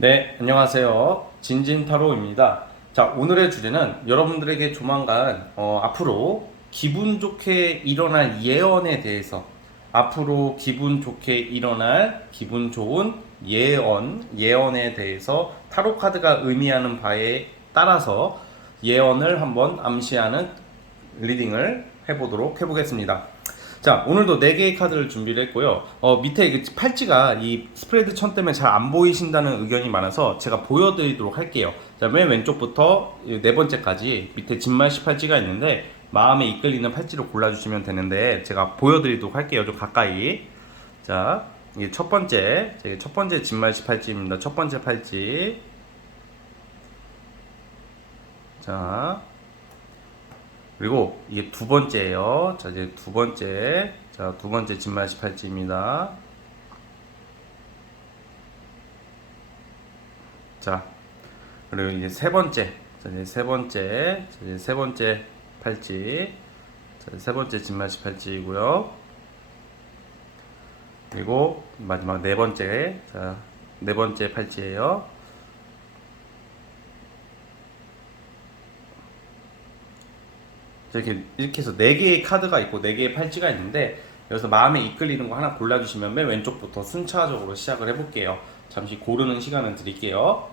네, 안녕하세요. 진진타로입니다. 자, 오늘의 주제는 여러분들에게 조만간 앞으로 기분 좋게 일어날 예언에 대해서 앞으로 기분 좋게 일어날 기분 좋은 예언에 대해서 타로 카드가 의미하는 바에 따라서 예언을 한번 암시하는 리딩을 해보겠습니다. 자, 오늘도 4개의 카드를 준비를 했고요. 밑에 그 팔찌가 이 스프레드 천 때문에 잘 안 보이신다는 의견이 많아서 제가 보여드리도록 할게요. 자, 맨 왼쪽부터 4번째까지 밑에 진말시 팔찌가 있는데 마음에 이끌리는 팔찌를 골라주시면 되는데 제가 보여드리도록 할게요. 좀 가까이. 자, 이게 첫 번째 진말시 팔찌입니다. 첫 번째 팔찌. 자, 그리고 이게 두 번째예요. 자, 이제 두 번째. 자, 두 번째 진말시 팔찌입니다. 자, 그리고 이제 세 번째. 자, 이제 세 번째. 자, 이제 세 번째 팔찌. 자, 세 번째 진말시 팔찌이고요. 그리고 마지막 네 번째. 자, 네 번째 팔찌예요. 이렇게 해서 4개의 카드가 있고 4개의 팔찌가 있는데 여기서 마음에 이끌리는 거 하나 골라주시면 맨 왼쪽부터 순차적으로 시작을 해볼게요. 잠시 고르는 시간을 드릴게요.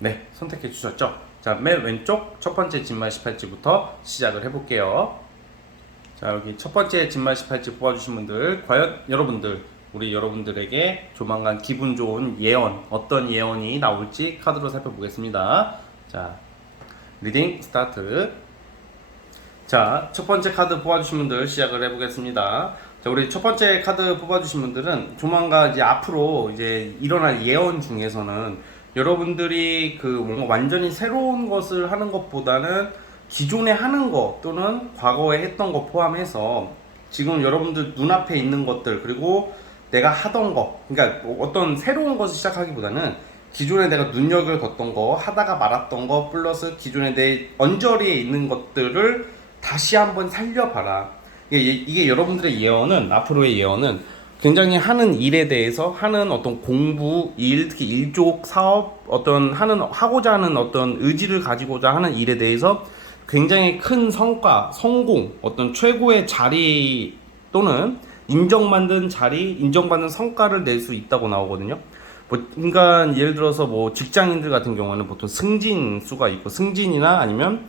네, 선택해 주셨죠? 자, 맨 왼쪽 첫 번째 진말 18지부터 시작을 해볼게요. 자, 여기 첫 번째 진말 18지 뽑아주신 분들, 과연 우리 여러분들에게 조만간 기분 좋은 예언, 어떤 예언이 나올지 카드로 살펴보겠습니다. 자, 리딩 스타트. 자, 첫 번째 카드 뽑아주신 분들 시작을 해보겠습니다. 자, 우리 첫 번째 카드 뽑아주신 분들은 조만간 이제 앞으로 이제 일어날 예언 중에서는 여러분들이 그 뭔가 완전히 새로운 것을 하는 것보다는 기존에 하는 거 또는 과거에 했던 거 포함해서 지금 여러분들 눈앞에 있는 것들 그리고 내가 하던 거 그러니까 뭐 어떤 새로운 것을 시작하기보다는 기존에 내가 눈여겨뒀던 거 하다가 말았던 거 플러스 기존에 내 언저리에 있는 것들을 다시 한번 살려봐라. 이게 여러분들의 예언은 앞으로의 예언은 굉장히 하는 일에 대해서 하는 어떤 공부, 일, 특히 일쪽 사업, 어떤 하고자 하는 어떤 의지를 가지고자 하는 일에 대해서 굉장히 큰 성과, 성공, 어떤 최고의 자리 또는 인정받는 자리, 인정받는 성과를 낼 수 있다고 나오거든요. 뭐 인간 예를 들어서 뭐 직장인들 같은 경우는 보통 승진수가 있고 승진이나 아니면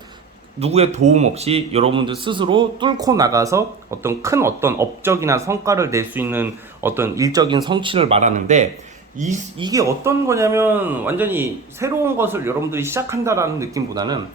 누구의 도움 없이 여러분들 스스로 뚫고 나가서 어떤 업적이나 성과를 낼 수 있는 어떤 일적인 성취를 말하는데 이게 어떤 거냐면 완전히 새로운 것을 여러분들이 시작한다라는 느낌보다는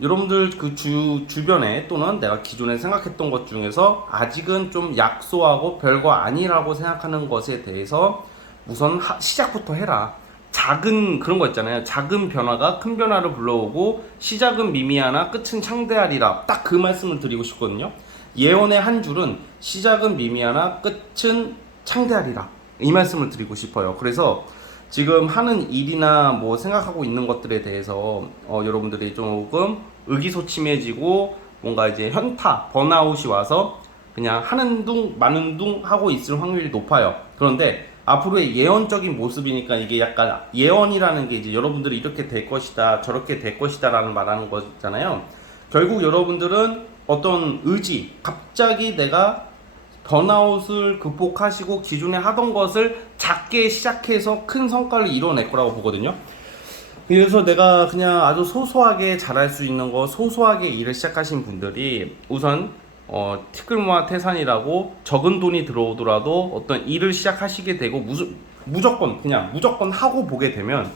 여러분들 그 주변에 또는 내가 기존에 생각했던 것 중에서 아직은 좀 약소하고 별거 아니라고 생각하는 것에 대해서 우선 시작부터 해라. 작은 그런 거 있잖아요. 작은 변화가 큰 변화를 불러오고 시작은 미미하나 끝은 창대하리라. 딱 그 말씀을 드리고 싶거든요. 예언의 한 줄은 시작은 미미하나 끝은 창대하리라. 이 말씀을 드리고 싶어요. 그래서 지금 하는 일이나 뭐 생각하고 있는 것들에 대해서 여러분들이 조금 의기소침해지고 뭔가 이제 현타, 번아웃이 와서 그냥 하는 둥 마는 둥 하고 있을 확률이 높아요. 그런데 앞으로의 예언적인 모습이니까 이게 약간 예언이라는 게 이제 여러분들이 이렇게 될 것이다, 저렇게 될 것이다 라는 말하는 거잖아요. 결국 여러분들은 어떤 의지, 갑자기 내가 번아웃을 극복하시고 기존에 하던 것을 작게 시작해서 큰 성과를 이뤄낼 거라고 보거든요. 그래서 내가 그냥 아주 소소하게 잘할 수 있는 거, 소소하게 일을 시작하신 분들이 우선 티끌모아 태산이라고 적은 돈이 들어오더라도 어떤 일을 시작하시게 되고 무조건 하고 보게 되면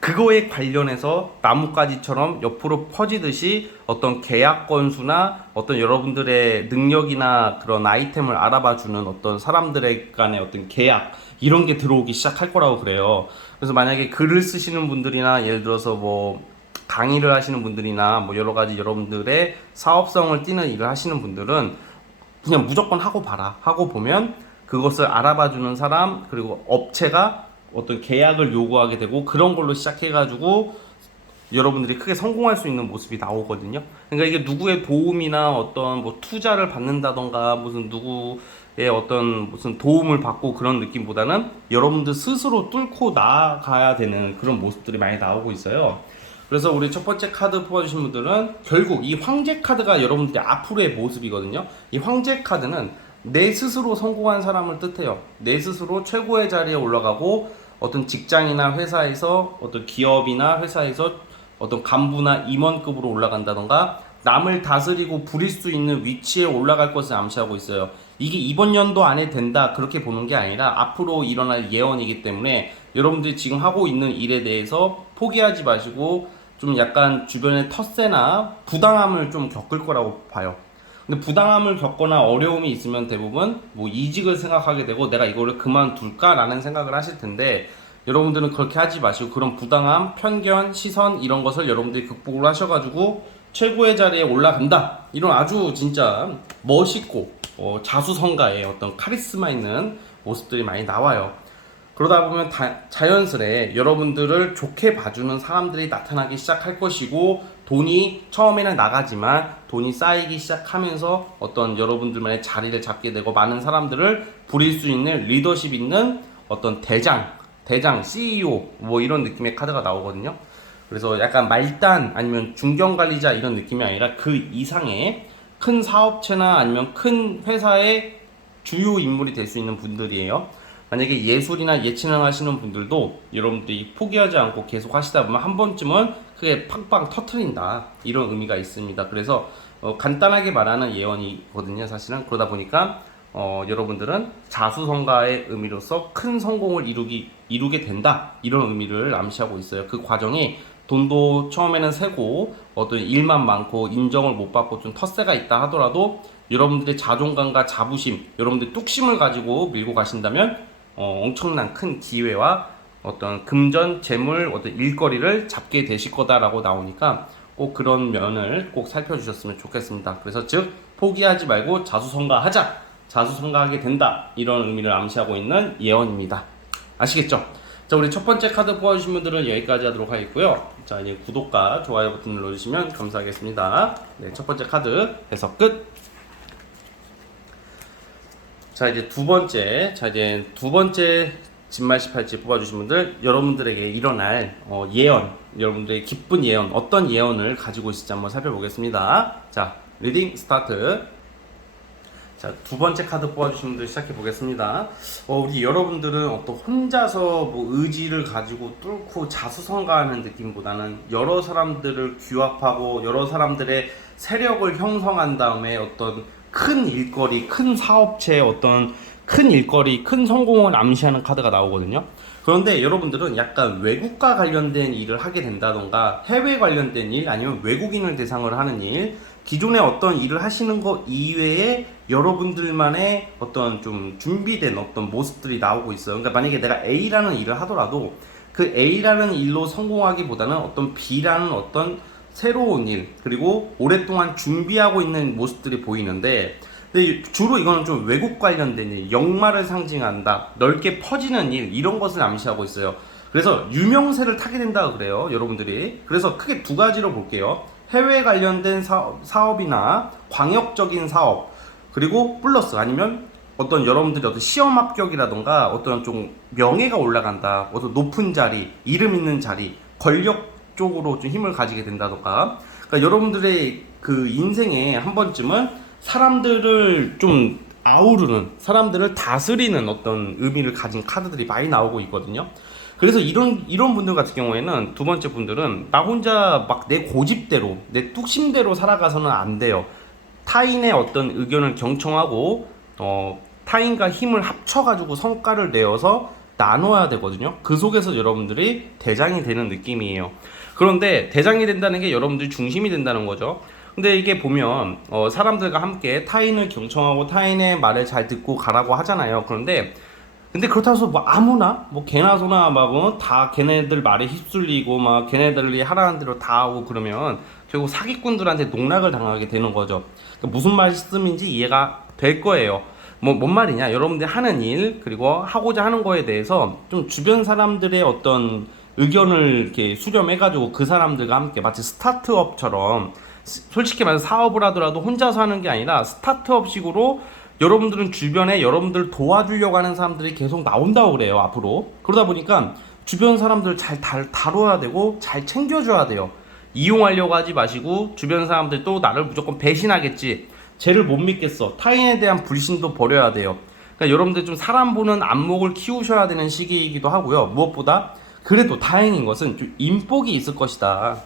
그거에 관련해서 나뭇가지처럼 옆으로 퍼지듯이 어떤 계약 건수나 어떤 여러분들의 능력이나 그런 아이템을 알아봐주는 어떤 사람들의 간의 어떤 계약 이런 게 들어오기 시작할 거라고 그래요. 그래서 만약에 글을 쓰시는 분들이나 예를 들어서 뭐 강의를 하시는 분들이나 뭐 여러 가지 여러분들의 사업성을 띠는 일을 하시는 분들은 그냥 무조건 하고 봐라. 하고 보면 그것을 알아봐주는 사람, 그리고 업체가 어떤 계약을 요구하게 되고 그런 걸로 시작해가지고 여러분들이 크게 성공할 수 있는 모습이 나오거든요. 그러니까 이게 누구의 도움이나 어떤 뭐 투자를 받는다던가 무슨 누구의 어떤 무슨 도움을 받고 그런 느낌보다는 여러분들 스스로 뚫고 나아가야 되는 그런 모습들이 많이 나오고 있어요. 그래서 우리 첫 번째 카드 뽑아주신 분들은 결국 이 황제 카드가 여러분들의 앞으로의 모습이거든요. 이 황제 카드는 내 스스로 성공한 사람을 뜻해요. 내 스스로 최고의 자리에 올라가고 어떤 직장이나 회사에서 어떤 기업이나 회사에서 어떤 간부나 임원급으로 올라간다던가 남을 다스리고 부릴 수 있는 위치에 올라갈 것을 암시하고 있어요. 이게 이번 연도 안에 된다 그렇게 보는 게 아니라 앞으로 일어날 예언이기 때문에 여러분들이 지금 하고 있는 일에 대해서 포기하지 마시고 좀 약간 주변에 텃세나 부당함을 좀 겪을 거라고 봐요. 근데 부당함을 겪거나 어려움이 있으면 대부분 뭐 이직을 생각하게 되고 내가 이거를 그만둘까라는 생각을 하실 텐데 여러분들은 그렇게 하지 마시고 그런 부당함, 편견, 시선 이런 것을 여러분들이 극복을 하셔가지고 최고의 자리에 올라간다. 이런 아주 진짜 멋있고 자수성가의 어떤 카리스마 있는 모습들이 많이 나와요. 그러다 보면 자연스레 여러분들을 좋게 봐주는 사람들이 나타나기 시작할 것이고 돈이 처음에는 나가지만 돈이 쌓이기 시작하면서 어떤 여러분들만의 자리를 잡게 되고 많은 사람들을 부릴 수 있는 리더십 있는 어떤 대장, CEO 뭐 이런 느낌의 카드가 나오거든요. 그래서 약간 말단 아니면 중견관리자 이런 느낌이 아니라 그 이상의 큰 사업체나 아니면 큰 회사의 주요 인물이 될 수 있는 분들이에요. 만약에 예술이나 예체능 하시는 분들도 여러분들이 포기하지 않고 계속 하시다 보면 한 번쯤은 크게 팡팡 터트린다 이런 의미가 있습니다. 그래서 간단하게 말하는 예언이거든요. 사실은 그러다 보니까 여러분들은 자수성가의 의미로서 큰 성공을 이루게 된다 이런 의미를 암시하고 있어요. 그 과정이 돈도 처음에는 세고 어떤 일만 많고 인정을 못 받고 좀 텃세가 있다 하더라도 여러분들의 자존감과 자부심, 여러분들의 뚝심을 가지고 밀고 가신다면 엄청난 큰 기회와 어떤 금전, 재물, 어떤 일거리를 잡게 되실 거다라고 나오니까 꼭 그런 면을 꼭 살펴주셨으면 좋겠습니다. 그래서 즉 포기하지 말고 자수성가하자, 자수성가하게 된다 이런 의미를 암시하고 있는 예언입니다. 아시겠죠? 자, 우리 첫 번째 카드 뽑아주신 분들은 여기까지 하도록 하겠고요. 자, 이제 구독과 좋아요 버튼 눌러주시면 감사하겠습니다. 네, 첫 번째 카드 해석 끝. 자, 이제 두 번째 진말 18지 뽑아주신 분들, 여러분들에게 일어날 예언, 여러분들의 기쁜 예언, 어떤 예언을 가지고 있을지 한번 살펴보겠습니다. 자, 리딩 스타트. 자, 두 번째 카드 뽑아주신 분들 시작해 보겠습니다. 우리 여러분들은 어떤 혼자서 뭐 의지를 가지고 뚫고 자수성가하는 느낌보다는 여러 사람들을 규합하고 여러 사람들의 세력을 형성한 다음에 어떤 큰 일거리, 큰 사업체의 어떤 큰 일거리, 큰 성공을 암시하는 카드가 나오거든요. 그런데 여러분들은 약간 외국과 관련된 일을 하게 된다던가 해외 관련된 일 아니면 외국인을 대상으로 하는 일, 기존에 어떤 일을 하시는 것 이외에 여러분들만의 어떤 좀 준비된 어떤 모습들이 나오고 있어요. 그러니까 만약에 내가 A라는 일을 하더라도 그 A라는 일로 성공하기보다는 어떤 B라는 어떤 새로운 일, 그리고 오랫동안 준비하고 있는 모습들이 보이는데, 근데 주로 이거는 좀 외국 관련된 일, 역마를 상징한다, 넓게 퍼지는 일, 이런 것을 암시하고 있어요. 그래서 유명세를 타게 된다고 그래요, 여러분들이. 그래서 크게 두 가지로 볼게요. 해외 관련된 사업이나 광역적인 사업, 그리고 플러스 아니면 어떤 여러분들이 어떤 시험 합격이라던가 어떤 좀 명예가 올라간다, 어떤 높은 자리, 이름 있는 자리, 권력 쪽으로 좀 힘을 가지게 된다던가. 그러니까 여러분들의 그 인생에 한 번쯤은 사람들을 좀 아우르는, 사람들을 다스리는 어떤 의미를 가진 카드들이 많이 나오고 있거든요. 그래서 이런 분들 같은 경우에는 두 번째 분들은 나 혼자 막 내 고집대로, 내 뚝심대로 살아가서는 안 돼요. 타인의 어떤 의견을 경청하고 타인과 힘을 합쳐가지고 성과를 내어서 나눠야 되거든요. 그 속에서 여러분들이 대장이 되는 느낌이에요. 그런데 대장이 된다는 게 여러분들이 중심이 된다는 거죠. 근데 이게 보면 사람들과 함께 타인을 경청하고 타인의 말을 잘 듣고 가라고 하잖아요. 근데 그렇다고 해서 뭐 아무나 뭐 개나 소나 막 다 걔네들 말에 휩쓸리고 막 걔네들이 하라는 대로 다 하고 그러면 결국 사기꾼들한테 농락을 당하게 되는 거죠. 그러니까 무슨 말씀인지 이해가 될 거예요. 뭔 말이냐? 여러분들이 하는 일, 그리고 하고자 하는 거에 대해서 좀 주변 사람들의 어떤 의견을 이렇게 수렴해가지고 그 사람들과 함께 마치 스타트업처럼 솔직히 말해서 사업을 하더라도 혼자서 하는 게 아니라 스타트업식으로 여러분들은 주변에 여러분들 도와주려고 하는 사람들이 계속 나온다고 그래요, 앞으로. 그러다 보니까 주변 사람들 잘 다뤄야 되고 잘 챙겨줘야 돼요. 이용하려고 하지 마시고 주변 사람들 또 나를 무조건 배신하겠지. 쟤를 못 믿겠어. 타인에 대한 불신도 버려야 돼요. 그러니까 여러분들 좀 사람 보는 안목을 키우셔야 되는 시기이기도 하고요. 무엇보다 그래도 다행인 것은 좀 인복이 있을 것이다.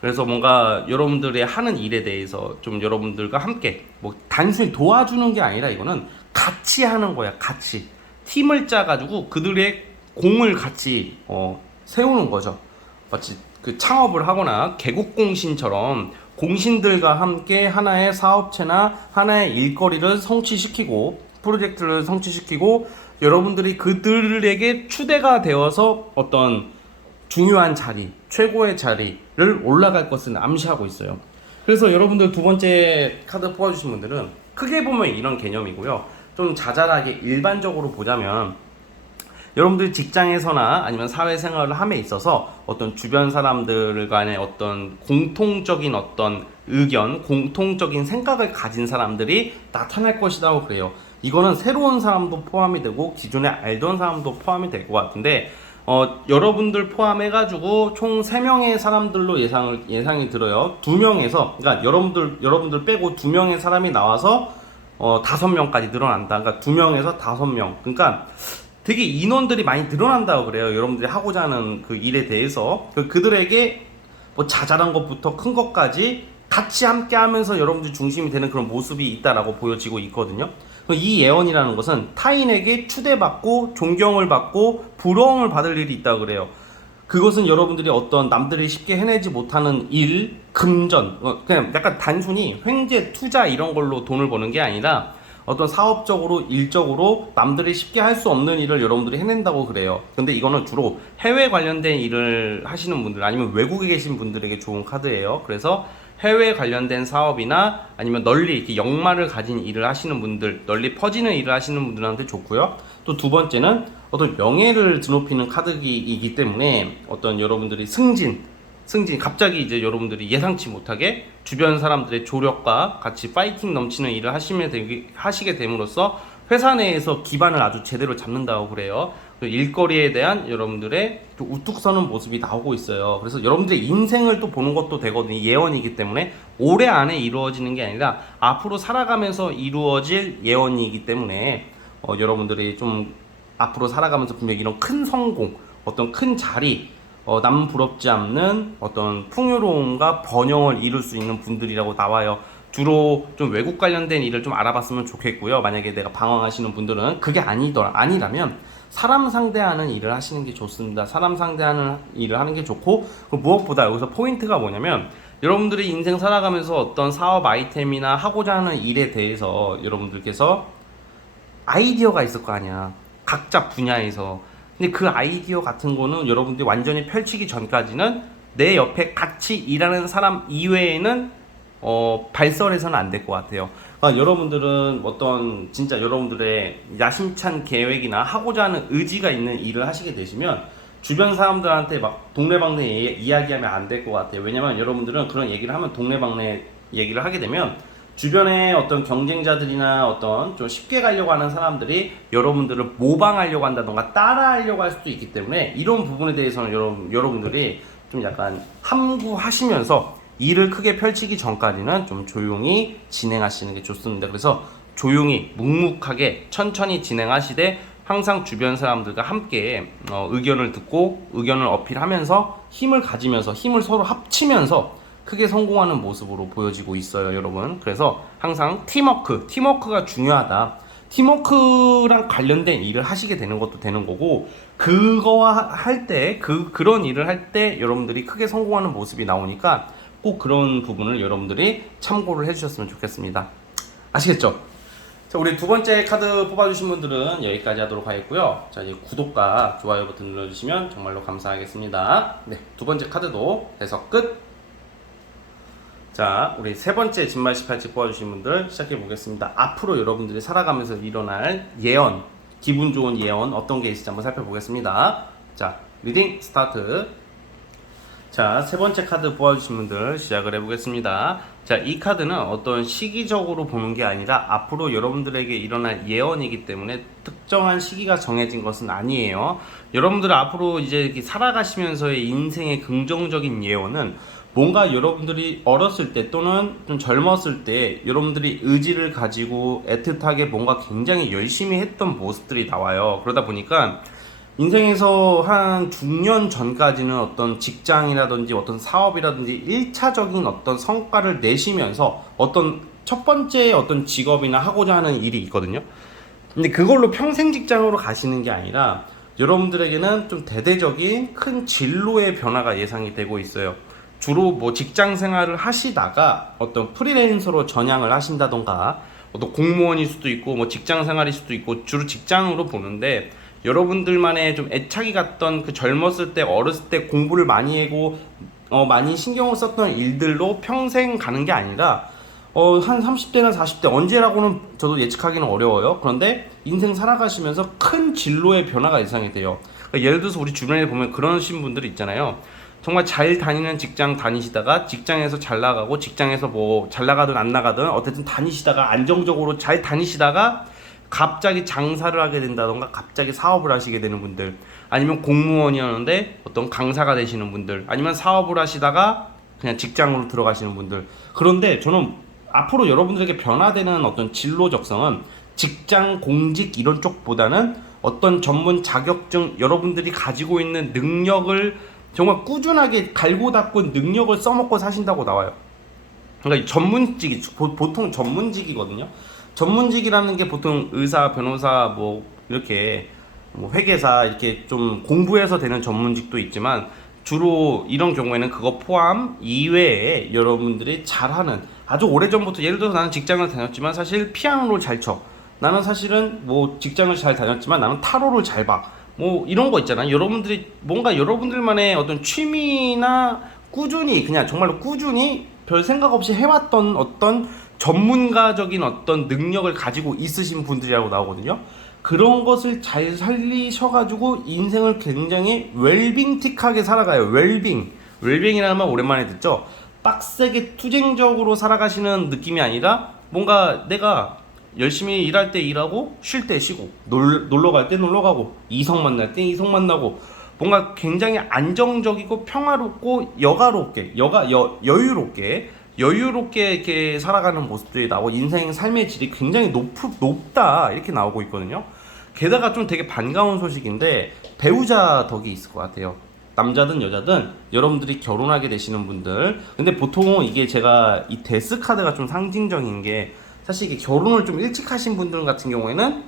그래서 뭔가 여러분들의 하는 일에 대해서 좀 여러분들과 함께 뭐 단순히 도와주는 게 아니라 이거는 같이 하는 거야. 같이 팀을 짜가지고 그들의 공을 같이 세우는 거죠. 마치 그 창업을 하거나 개국공신처럼 공신들과 함께 하나의 사업체나 하나의 일거리를 성취시키고 프로젝트를 성취시키고 여러분들이 그들에게 추대가 되어서 어떤 중요한 자리, 최고의 자리를 올라갈 것을 암시하고 있어요. 그래서 여러분들 두 번째 카드 뽑아주신 분들은 크게 보면 이런 개념이고요. 좀 자잘하게 일반적으로 보자면 여러분들 직장에서나 아니면 사회생활을 함에 있어서 어떤 주변 사람들 간의 어떤 공통적인 어떤 의견, 공통적인 생각을 가진 사람들이 나타날 것이라고 그래요. 이거는 새로운 사람도 포함이 되고 기존에 알던 사람도 포함이 될 것 같은데 여러분들 포함해가지고 총 3명의 사람들로 예상이 들어요. 2명에서, 그러니까 여러분들 빼고 2명의 사람이 나와서 5명까지 늘어난다. 그러니까 2명에서 5명. 그러니까 되게 인원들이 많이 늘어난다고 그래요. 여러분들이 하고자 하는 그 일에 대해서. 그들에게 뭐 자잘한 것부터 큰 것까지 같이 함께 하면서 여러분들 중심이 되는 그런 모습이 있다라고 보여지고 있거든요. 이 예언이라는 것은 타인에게 추대받고 존경을 받고 부러움을 받을 일이 있다고 그래요. 그것은 여러분들이 어떤 남들이 쉽게 해내지 못하는 일, 금전, 그냥 약간 단순히 횡재, 투자 이런 걸로 돈을 버는 게 아니라 어떤 사업적으로, 일적으로 남들이 쉽게 할 수 없는 일을 여러분들이 해낸다고 그래요. 근데 이거는 주로 해외 관련된 일을 하시는 분들 아니면 외국에 계신 분들에게 좋은 카드예요. 그래서 해외 관련된 사업이나 아니면 널리 이렇게 역마를 가진 일을 하시는 분들, 널리 퍼지는 일을 하시는 분들한테 좋고요. 또 두 번째는 어떤 명예를 드높이는 카드이기 때문에 어떤 여러분들이 승진, 갑자기 이제 여러분들이 예상치 못하게 주변 사람들의 조력과 같이 파이팅 넘치는 일을 하시게 됨으로써 회사 내에서 기반을 아주 제대로 잡는다고 그래요. 일거리에 대한 여러분들의 우뚝 서는 모습이 나오고 있어요. 그래서 여러분들의 인생을 또 보는 것도 되거든요. 예언이기 때문에 올해 안에 이루어지는 게 아니라 앞으로 살아가면서 이루어질 예언이기 때문에 여러분들이 좀 앞으로 살아가면서 분명히 이런 큰 성공, 어떤 큰 자리, 남 부럽지 않는 어떤 풍요로움과 번영을 이룰 수 있는 분들이라고 나와요. 주로 좀 외국 관련된 일을 좀 알아봤으면 좋겠고요. 만약에 내가 방황하시는 분들은 그게 아니라면 사람 상대하는 일을 하시는 게 좋습니다. 사람 상대하는 일을 하는 게 좋고, 무엇보다 여기서 포인트가 뭐냐면 여러분들이 인생 살아가면서 어떤 사업 아이템이나 하고자 하는 일에 대해서 여러분들께서 아이디어가 있을 거 아니야. 각자 분야에서. 근데 그 아이디어 같은 거는 여러분들이 완전히 펼치기 전까지는 내 옆에 같이 일하는 사람 이외에는 발설해서는 안 될 것 같아요. 그러니까 여러분들은 어떤 진짜 여러분들의 야심찬 계획이나 하고자 하는 의지가 있는 일을 하시게 되시면 주변 사람들한테 막 동네방네 이야기하면 안 될 것 같아요. 왜냐면 여러분들은 그런 얘기를 하면 동네방네 얘기를 하게 되면 주변에 어떤 경쟁자들이나 어떤 좀 쉽게 가려고 하는 사람들이 여러분들을 모방하려고 한다던가 따라하려고 할 수도 있기 때문에 이런 부분에 대해서는 여러분들이 좀 약간 함구하시면서 일을 크게 펼치기 전까지는 좀 조용히 진행하시는 게 좋습니다. 그래서 조용히 묵묵하게 천천히 진행하시되 항상 주변 사람들과 함께 의견을 듣고 의견을 어필하면서 힘을 가지면서 힘을 서로 합치면서 크게 성공하는 모습으로 보여지고 있어요, 여러분. 그래서 항상 팀워크가 중요하다. 팀워크랑 관련된 일을 하시게 되는 것도 되는 거고, 그거와 할 때, 그런 일을 할 때 여러분들이 크게 성공하는 모습이 나오니까 꼭 그런 부분을 여러분들이 참고를 해주셨으면 좋겠습니다. 아시겠죠? 자, 우리 두 번째 카드 뽑아주신 분들은 여기까지 하도록 하겠고요. 자, 이제 구독과 좋아요 버튼 눌러주시면 정말로 감사하겠습니다. 네, 두 번째 카드도 해석 끝! 자, 우리 세 번째 진말 18집 뽑아주신 분들 시작해 보겠습니다. 앞으로 여러분들이 살아가면서 일어날 예언, 기분 좋은 예언 어떤 게 있을지 한번 살펴보겠습니다. 자, 리딩 스타트. 자, 세 번째 카드 뽑아주신 분들 시작을 해보겠습니다. 자, 이 카드는 어떤 시기적으로 보는 게 아니라 앞으로 여러분들에게 일어날 예언이기 때문에 특정한 시기가 정해진 것은 아니에요. 여러분들 앞으로 이제 이렇게 살아가시면서의 인생의 긍정적인 예언은 뭔가 여러분들이 어렸을 때 또는 좀 젊었을 때 여러분들이 의지를 가지고 애틋하게 뭔가 굉장히 열심히 했던 모습들이 나와요. 그러다 보니까 인생에서 한 중년 전까지는 어떤 직장이라든지 어떤 사업이라든지 1차적인 어떤 성과를 내시면서 어떤 첫 번째 어떤 직업이나 하고자 하는 일이 있거든요. 근데 그걸로 평생 직장으로 가시는 게 아니라 여러분들에게는 좀 대대적인 큰 진로의 변화가 예상이 되고 있어요. 주로 뭐 직장 생활을 하시다가 어떤 프리랜서로 전향을 하신다던가 어떤 공무원일 수도 있고 뭐 직장 생활일 수도 있고 주로 직장으로 보는데 여러분들만의 좀 애착이 갔던 그 젊었을 때 어렸을 때 공부를 많이 하고 많이 신경을 썼던 일들로 평생 가는 게 아니라 한 30대나 40대 언제라고는 저도 예측하기는 어려워요. 그런데 인생 살아가시면서 큰 진로의 변화가 예상이 돼요. 그러니까 예를 들어서 우리 주변에 보면 그런 분들이 있잖아요. 정말 잘 다니는 직장 다니시다가 직장에서 잘 나가고 직장에서 뭐 잘 나가든 안 나가든 어쨌든 다니시다가 안정적으로 잘 다니시다가 갑자기 장사를 하게 된다던가 갑자기 사업을 하시게 되는 분들, 아니면 공무원이었는데 어떤 강사가 되시는 분들, 아니면 사업을 하시다가 그냥 직장으로 들어가시는 분들. 그런데 저는 앞으로 여러분들에게 변화되는 어떤 진로 적성은 직장, 공직 이런 쪽보다는 어떤 전문 자격증, 여러분들이 가지고 있는 능력을 정말 꾸준하게 갈고 닦은 능력을 써먹고 사신다고 나와요. 그러니까 전문직이 보통 전문직이거든요. 전문직이라는 게 보통 의사, 변호사, 뭐 이렇게 뭐 회계사 이렇게 좀 공부해서 되는 전문직도 있지만 주로 이런 경우에는 그거 포함 이외에 여러분들이 잘하는 아주 오래전부터 예를 들어서 나는 직장을 다녔지만 사실 피아노를 잘 쳐. 나는 사실은 뭐 직장을 잘 다녔지만 나는 타로를 잘 봐. 뭐 이런 거 있잖아요. 여러분들이 뭔가 여러분들만의 어떤 취미나 꾸준히 그냥 정말로 꾸준히 별 생각 없이 해왔던 어떤 전문가적인 어떤 능력을 가지고 있으신 분들이라고 나오거든요. 그런 것을 잘 살리셔가지고 인생을 굉장히 웰빙틱하게 살아가요. 웰빙이라는 말 오랜만에 듣죠. 빡세게 투쟁적으로 살아가시는 느낌이 아니라 뭔가 내가 열심히 일할 때 일하고 쉴 때 쉬고 놀러 갈 때 놀러 가고 이성 만날 때 이성 만나고 뭔가 굉장히 안정적이고 평화롭고 여유롭게 이렇게 살아가는 모습들이 나오고 인생 삶의 질이 굉장히 높다 이렇게 나오고 있거든요. 게다가 좀 되게 반가운 소식인데 배우자 덕이 있을 것 같아요. 남자든 여자든 여러분들이 결혼하게 되시는 분들, 근데 보통 이게 제가 이 데스 카드가 좀 상징적인 게 사실 이게 결혼을 좀 일찍 하신 분들 같은 경우에는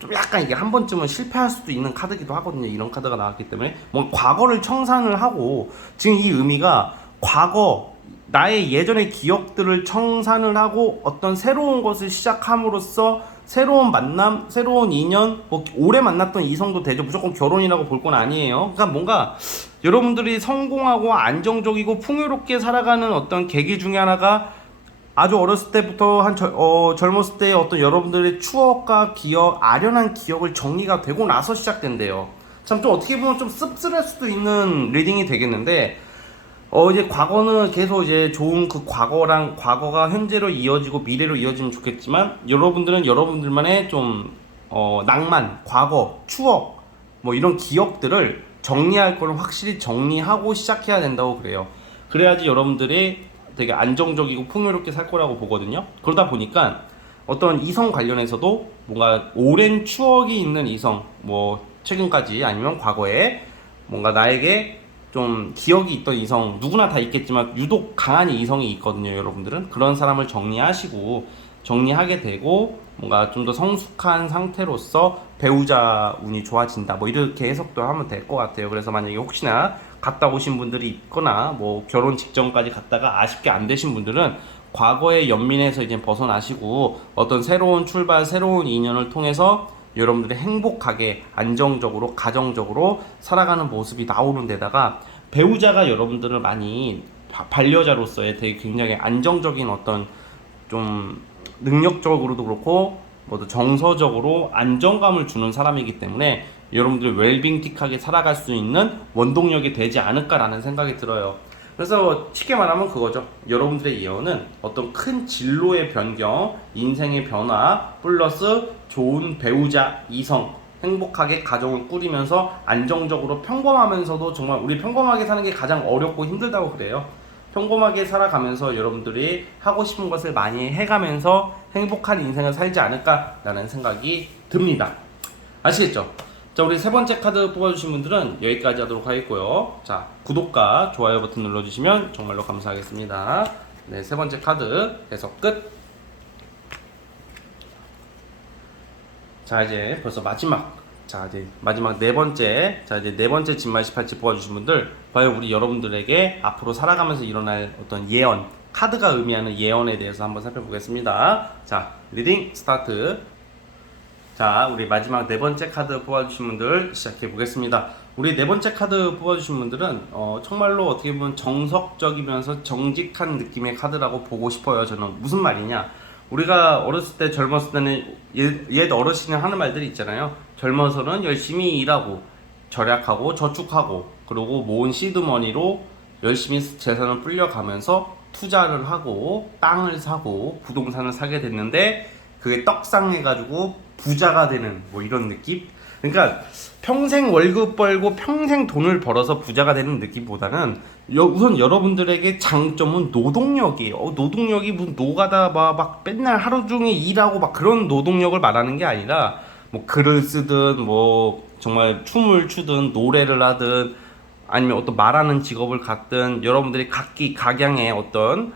좀 약간 이게 한 번쯤은 실패할 수도 있는 카드기도 하거든요. 이런 카드가 나왔기 때문에 뭐 과거를 청산을 하고, 지금 이 의미가 과거 나의 예전의 기억들을 청산을 하고 어떤 새로운 것을 시작함으로써 새로운 만남, 새로운 인연, 뭐 오래 만났던 이성도 되죠. 무조건 결혼이라고 볼 건 아니에요. 그러니까 뭔가 여러분들이 성공하고 안정적이고 풍요롭게 살아가는 어떤 계기 중에 하나가 아주 어렸을 때부터 젊었을 때 어떤 여러분들의 추억과 기억, 아련한 기억을 정리가 되고 나서 시작된대요. 참 좀 어떻게 보면 좀 씁쓸할 수도 있는 리딩이 되겠는데, 이제 과거는 계속 이제 좋은 그 과거가 현재로 이어지고 미래로 이어지면 좋겠지만, 여러분들은 여러분들만의 좀, 낭만, 과거, 추억, 뭐 이런 기억들을 정리할 거는 확실히 정리하고 시작해야 된다고 그래요. 그래야지 여러분들이 되게 안정적이고 풍요롭게 살 거라고 보거든요. 그러다 보니까 어떤 이성 관련해서도 뭔가 오랜 추억이 있는 이성, 뭐 최근까지 아니면 과거에 뭔가 나에게 좀 기억이 있던 이성, 누구나 다 있겠지만 유독 강한 이성이 있거든요. 여러분들은 그런 사람을 정리하게 되고 뭔가 좀 더 성숙한 상태로서 배우자 운이 좋아진다, 뭐 이렇게 해석도 하면 될 것 같아요. 그래서 만약에 혹시나 갔다 오신 분들이 있거나 뭐 결혼 직전까지 갔다가 아쉽게 안 되신 분들은 과거의 연민에서 이제 벗어나시고 어떤 새로운 출발, 새로운 인연을 통해서 여러분들이 행복하게 안정적으로 가정적으로 살아가는 모습이 나오는 데다가 배우자가 여러분들을 많이 반려자로서의 되게 굉장히 안정적인 어떤 좀 능력적으로도 그렇고 뭐또 정서적으로 안정감을 주는 사람이기 때문에 여러분들이 웰빙틱하게 살아갈 수 있는 원동력이 되지 않을까라는 생각이 들어요. 그래서 쉽게 말하면 그거죠. 여러분들의 예언은 어떤 큰 진로의 변경, 인생의 변화, 플러스 좋은 배우자, 이성, 행복하게 가정을 꾸리면서 안정적으로 평범하면서도 정말 우리 평범하게 사는 게 가장 어렵고 힘들다고 그래요. 평범하게 살아가면서 여러분들이 하고 싶은 것을 많이 해가면서 행복한 인생을 살지 않을까라는 생각이 듭니다. 아시겠죠? 자, 우리 세 번째 카드 뽑아주신 분들은 여기까지 하도록 하겠고요. 자, 구독과 좋아요 버튼 눌러주시면 정말로 감사하겠습니다. 네, 세 번째 카드 해석 끝. 자, 이제 벌써 마지막. 자, 이제 마지막 네 번째. 자, 이제 네 번째 진말 18지 뽑아주신 분들, 과연 우리 여러분들에게 앞으로 살아가면서 일어날 어떤 예언, 카드가 의미하는 예언에 대해서 한번 살펴보겠습니다. 자, 리딩 스타트. 자, 우리 마지막 네 번째 카드 뽑아주신 분들 시작해 보겠습니다. 우리 네 번째 카드 뽑아주신 분들은 정말로 어떻게 보면 정석적이면서 정직한 느낌의 카드라고 보고 싶어요. 저는 무슨 말이냐? 우리가 어렸을 때 젊었을 때는 옛 어르신이 하는 말들이 있잖아요. 젊어서는 열심히 일하고 절약하고 저축하고 그리고 모은 시드머니로 열심히 재산을 불려가면서 투자를 하고 땅을 사고 부동산을 사게 됐는데 그게 떡상해가지고 부자가 되는 뭐 이런 느낌? 그러니까 평생 월급 벌고 평생 돈을 벌어서 부자가 되는 느낌보다는 우선 여러분들에게 장점은 노동력이에요. 노동력이 무슨 노가다 막 맨날 하루 종일 일하고 막 그런 노동력을 말하는 게 아니라 뭐 글을 쓰든 뭐 정말 춤을 추든 노래를 하든 아니면 어떤 말하는 직업을 갖든 여러분들이 각양의 어떤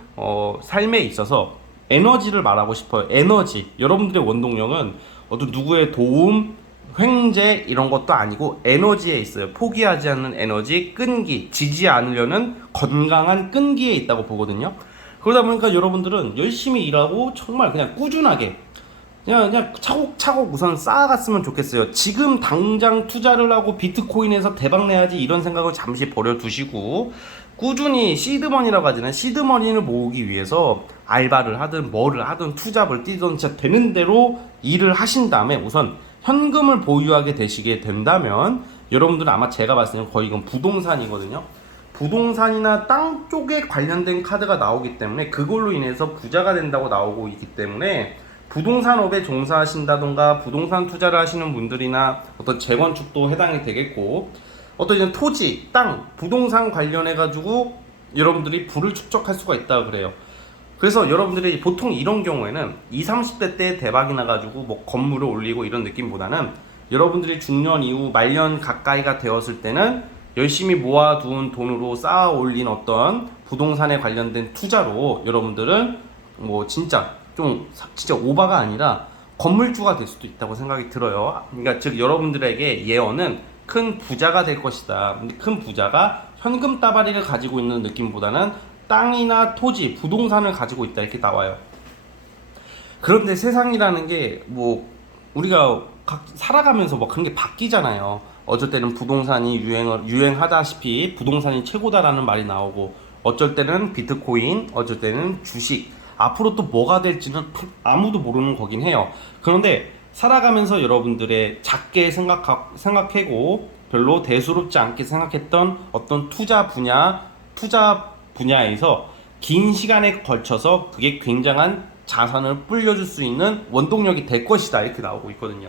삶에 있어서 에너지를 말하고 싶어요. 에너지. 여러분들의 원동력은 어떤 누구의 도움, 횡재 이런 것도 아니고 에너지에 있어요. 포기하지 않는 에너지, 끈기, 지지 않으려는 건강한 끈기에 있다고 보거든요. 그러다 보니까 여러분들은 열심히 일하고 정말 그냥 꾸준하게 그냥 차곡차곡 우선 쌓아갔으면 좋겠어요. 지금 당장 투자를 하고 비트코인에서 대박 내야지 이런 생각을 잠시 버려두시고 꾸준히 시드머니라고 하잖아요. 시드머니를 모으기 위해서 알바를 하든 뭐를 하든 투잡을 뛰든 진짜 되는 대로 일을 하신 다음에 우선 현금을 보유하게 되시게 된다면 여러분들은 아마 제가 봤을 때는 거의 이건 부동산이거든요. 부동산이나 땅 쪽에 관련된 카드가 나오기 때문에 그걸로 인해서 부자가 된다고 나오고 있기 때문에 부동산업에 종사하신다던가 부동산 투자를 하시는 분들이나 어떤 재건축도 해당이 되겠고 어떤 이제 토지, 땅, 부동산 관련해 가지고 여러분들이 부를 축적할 수가 있다 그래요. 그래서 여러분들이 보통 이런 경우에는 20, 30대 때 대박이 나가지고 뭐 건물을 올리고 이런 느낌보다는 여러분들이 중년 이후 말년 가까이가 되었을 때는 열심히 모아둔 돈으로 쌓아 올린 어떤 부동산에 관련된 투자로 여러분들은 뭐 진짜 오바가 아니라 건물주가 될 수도 있다고 생각이 들어요. 그러니까 즉 여러분들에게 예언은 큰 부자가 될 것이다. 근데 큰 부자가 현금 따발이를 가지고 있는 느낌보다는 땅이나 토지, 부동산을 가지고 있다 이렇게 나와요. 그런데 세상이라는 게 뭐 우리가 살아가면서 뭐 그런 게 바뀌잖아요. 어쩔 때는 부동산이 유행하다시피 부동산이 최고다라는 말이 나오고 어쩔 때는 비트코인, 어쩔 때는 주식. 앞으로 또 뭐가 될지는 아무도 모르는 거긴 해요. 그런데 살아가면서 여러분들의 작게 생각하고 별로 대수롭지 않게 생각했던 어떤 투자 분야에서 긴 시간에 걸쳐서 그게 굉장한 자산을 불려줄 수 있는 원동력이 될 것이다 이렇게 나오고 있거든요.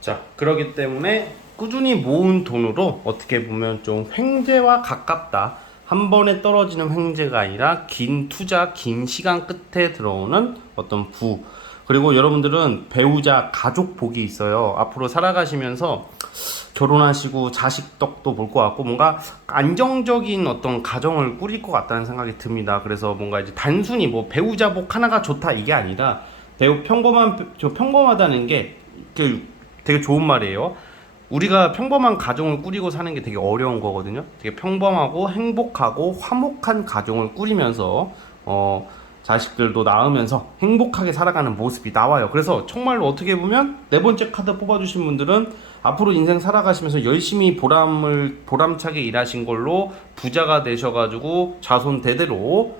자, 그렇기 때문에 꾸준히 모은 돈으로 어떻게 보면 좀 횡재와 가깝다. 한 번에 떨어지는 횡재가 아니라 긴 투자, 긴 시간 끝에 들어오는 어떤 부. 그리고 여러분들은 배우자, 가족 복이 있어요. 앞으로 살아가시면서 결혼하시고 자식 떡도 볼 것 같고 뭔가 안정적인 어떤 가정을 꾸릴 것 같다는 생각이 듭니다. 그래서 뭔가 이제 단순히 뭐 배우자 복 하나가 좋다 이게 아니라 평범하다는 게 되게 좋은 말이에요. 우리가 평범한 가정을 꾸리고 사는 게 되게 어려운 거거든요. 되게 평범하고 행복하고 화목한 가정을 꾸리면서 자식들도 낳으면서 행복하게 살아가는 모습이 나와요. 그래서 정말로 어떻게 보면 네 번째 카드 뽑아주신 분들은 앞으로 인생 살아가시면서 열심히 보람차게 일하신 걸로 부자가 되셔가지고 자손 대대로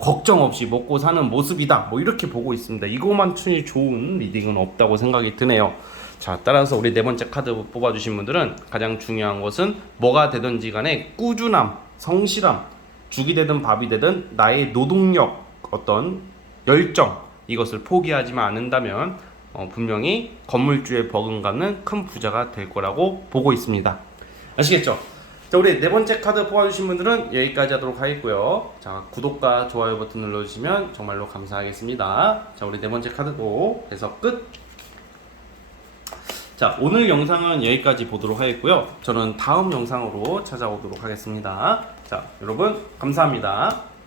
걱정 없이 먹고 사는 모습이다. 뭐 이렇게 보고 있습니다. 이거만큼이 좋은 리딩은 없다고 생각이 드네요. 자, 따라서 우리 네 번째 카드 뽑아주신 분들은 가장 중요한 것은 뭐가 되든지 간에 꾸준함, 성실함, 죽이 되든 밥이 되든 나의 노동력, 어떤 열정, 이것을 포기하지만 않는다면 분명히 건물주에 버금가는 큰 부자가 될 거라고 보고 있습니다. 아시겠죠? 자, 우리 네 번째 카드 뽑아주신 분들은 여기까지 하도록 하겠고요. 자, 구독과 좋아요 버튼 눌러주시면 정말로 감사하겠습니다. 자, 우리 네 번째 카드도 해서 끝. 자, 오늘 영상은 여기까지 보도록 하겠고요. 저는 다음 영상으로 찾아오도록 하겠습니다. 자, 여러분 감사합니다.